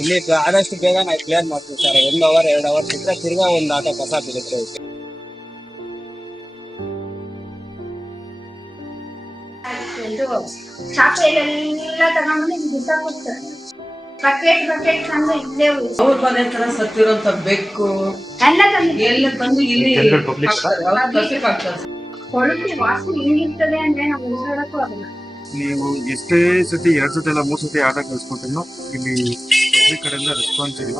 ಇಲ್ಲಿ ಆದಷ್ಟು ಬೇಗ ನಾವು ಕ್ಲಿಯರ್ ಮಾಡ್ತೀವಿ ಸರ್. 1 ಅವರ್ 2 ಅವರ್ ಬಿಟ್ಟರೆ ತಿರ್ಗಾ ಒಂದು ಆಟೋ ಕಸ ಬೀಳುತ್ತೆ. ಚಾಪೆಲ್ಲ ತಗೊಂಡು ಬಿಸಾಕ್ತಾರೆ. ಬಕೆಟ್ ತಂದು ಇಲ್ಲೇ ಅವ್ರ ಮನೆ ತರ ಸತ್ತಿರೋಂಥ ಬೆಕ್ಕು ಎಲ್ಲ ತಂದು ಇಲ್ಲಿ ಕೊಳತಿ ವಾಸನೆ ಹಿಂಗಿರ್ತದೆ ಅಂದ್ರೆ ನಾವು ಉಸಿರಾಡಕ್ಕೂ ಆಗಲ್ಲ. ನೀವು ಎಷ್ಟೇ ಸತಿ 2 ಸತಿ ಅಲ್ಲ 3 ಸತಿ ಆಟೋ ಕಳ್ಸ್ಕೊಟ್ಟಿದ್ರು ಇಲ್ಲಿ ಪಬ್ಲಿಕ್ ಕಡೆಯಿಂದ ರೆಸ್ಪಾನ್ಸ್ ಇಲ್ಲ.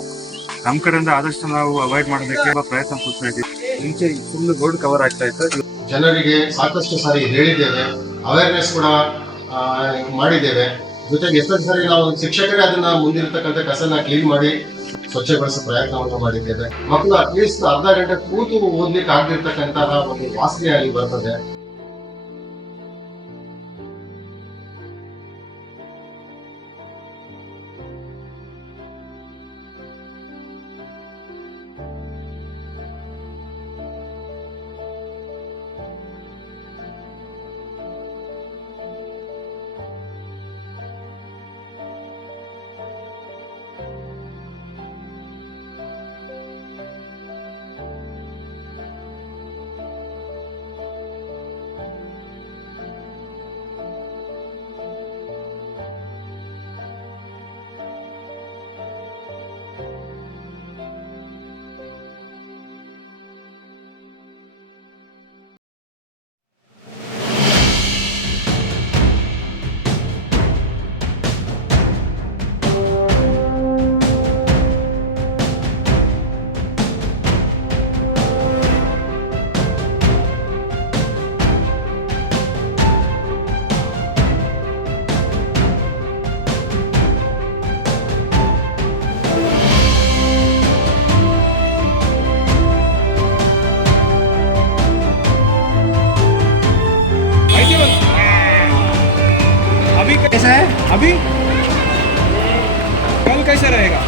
ನಮ್ಮ ಕಡೆಯಿಂದ ಆದಷ್ಟು ನಾವು ಅವಾಯ್ಡ್ ಮಾಡೋದಕ್ಕೆ ಪ್ರಯತ್ನ ಪಡ್ತಾ ಇದ್ದೀವಿ. ಮುಂಚೆ ಫುಲ್ ರೋಡ್ ಕವರ್ ಆಗ್ತಾ ಇತ್ತು. ಜನರಿಗೆ ಸಾಕಷ್ಟು ಸಾರಿ ಹೇಳಿದ್ದೇವೆ, ಅವೇರ್ನೆಸ್ ಕೂಡ ಮಾಡಿದ್ದೇವೆ. ಜೊತೆಗೆ ಎಷ್ಟೊಂದು ಸಾರಿ ನಾವು ಶಿಕ್ಷಕರೇ ಅದನ್ನ ಮುಂದಿರತಕ್ಕಂಥ ಕಸನ ಕ್ಲೀನ್ ಮಾಡಿ ಸ್ವಚ್ಛಗೊಳಿಸೋ ಪ್ರಯತ್ನವನ್ನು ಮಾಡಿದ್ದೇವೆ. ಮಕ್ಕಳು ಅಟ್ಲೀಸ್ಟ್ ಅರ್ಧ ಗಂಟೆ ಕೂತು ಓದ್ಲಿಕ್ಕೆ ಆಗದಿರ್ತಕ್ಕಂತಹ ಒಂದು ವಾಸನೆ ಅಲ್ಲಿ ಬರ್ತದೆ. कैसा है अभी, कल कैसा रहेगा?